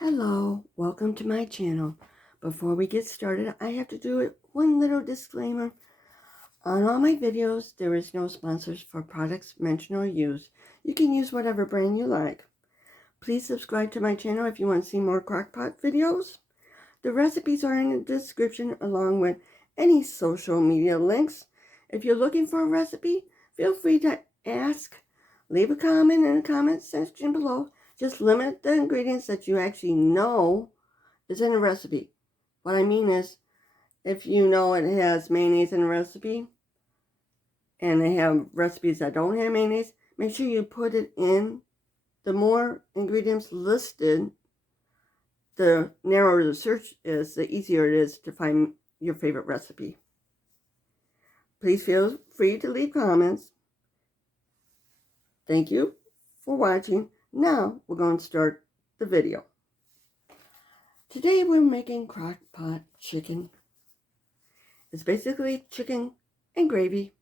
Hello, welcome to my channel. Before we get started, I have to do one little disclaimer. On all my videos, there is no sponsors for products mentioned or used. You can use whatever brand you like. Please subscribe to my channel if you want to see more Crockpot videos. The recipes are in the description along with any social media links. If you're looking for a recipe, feel free to ask. Leave a comment in the comment section below. Just limit the ingredients that you actually know is in a recipe. What I mean is, if you know it has mayonnaise in a recipe, and they have recipes that don't have mayonnaise, make sure you put it in. The more ingredients listed, the narrower the search is, the easier it is to find your favorite recipe. Please feel free to leave comments. Thank you for watching. Now we're going to start the video. Today we're making Crockpot chicken. It's basically chicken and gravy.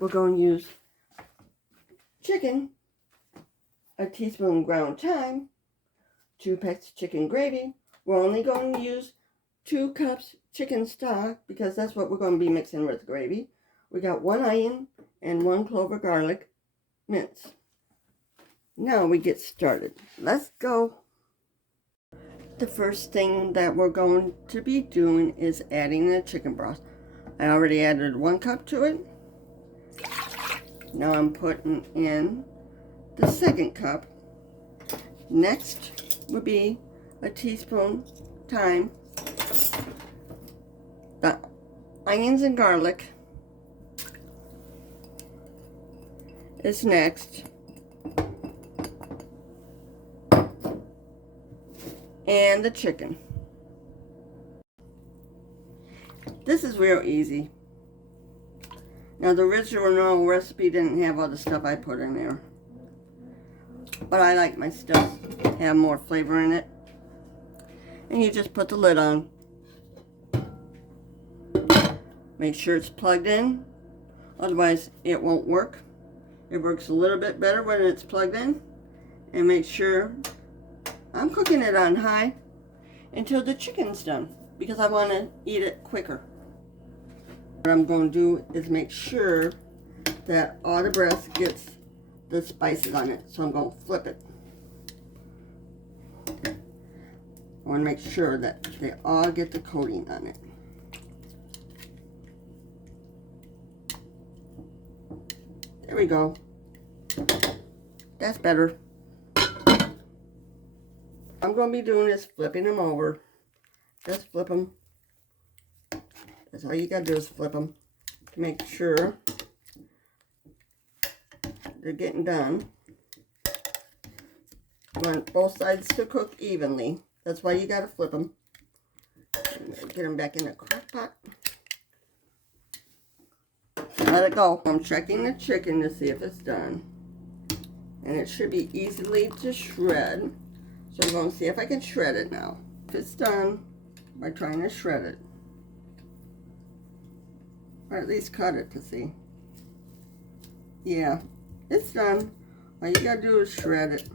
We're going to use chicken, a teaspoon ground thyme, 2 packs chicken gravy. We're only going to use 2 cups chicken stock because that's what we're going to be mixing with gravy. We got 1 onion and 1 clove of garlic minced. Now we get started. Let's go. The first thing that we're going to be doing is adding the chicken broth. I already added 1 cup to it. Now I'm putting in the 2nd cup. Next will be a teaspoon thyme, the onions and garlic is next, and the chicken. This is real easy. Now the original recipe didn't have all the stuff I put in there, but I like my stuff to have more flavor in it. And you just put the lid on. Make sure it's plugged in, otherwise it won't work. It works a little bit better when it's plugged in. And make sure I'm cooking it on high until the chicken's done, because I want to eat it quicker. What I'm going to do is make sure that all the breast gets the spices on it. So I'm going to flip it. I want to make sure that they all get the coating on it. There we go. That's better. I'm going to be doing is flipping them over. Just flip them. That's all you got to do is flip them to make sure they're getting done. You want both sides to cook evenly. That's why you got to flip them. Get them back in the crock pot. Let it go. I'm checking the chicken to see if it's done. And it should be easily to shred. So I'm going to see if I can shred it now. If it's done by trying to shred it. Or at least cut it to see. Yeah, it's done. All you got to do is shred it.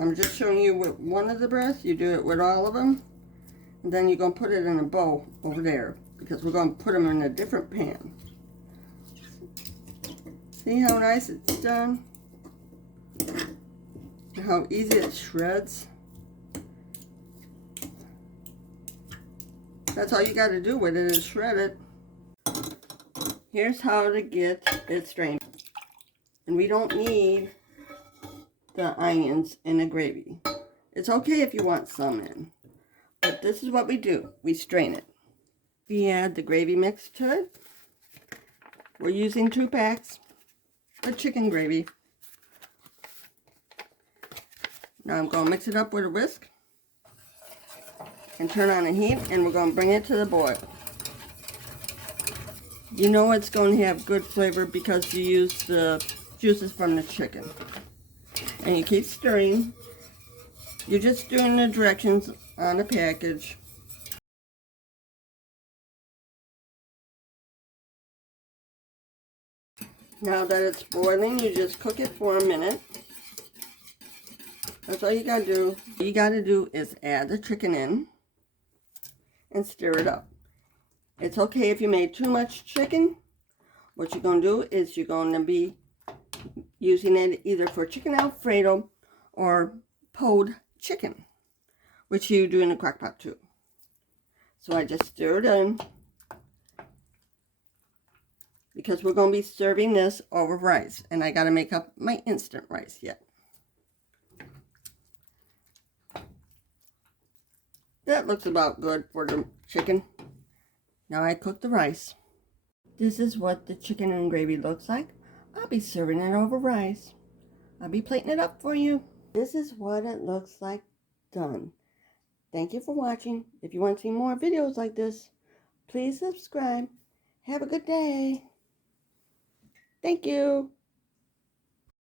I'm just showing you with one of the breasts. You do it with all of them. And then you're going to put it in a bowl over there, because we're going to put them in a different pan. See how nice it's done? How easy it shreds? That's all you got to do with it is shred it. Here's how to get it strained. And we don't need the onions in the gravy. It's okay if you want some in. But this is what we do. We strain it. We add the gravy mix to it. We're using 2 packs of chicken gravy. Now I'm going to mix it up with a whisk and turn on the heat, and we're going to bring it to the boil. You know it's going to have good flavor because you use the juices from the chicken. And you keep stirring. You're just doing the directions on the package. Now that it's boiling, you just cook it for a minute. That's all you gotta do. All you gotta do is add the chicken in and stir it up. It's okay if you made too much chicken. What you're gonna do is you're gonna be using it either for chicken alfredo or pulled chicken, which you do in a crock pot too. So I just stir it in because we're going to be serving this over rice, and I got to make up my instant rice yet. That looks about good for the chicken. Now I cook the rice. This is what the chicken and gravy looks like. I'll be serving it over rice. I'll be plating it up for you. This is what it looks like done. Thank you for watching. If you want to see more videos like this, please subscribe. Have a good day. Thank you.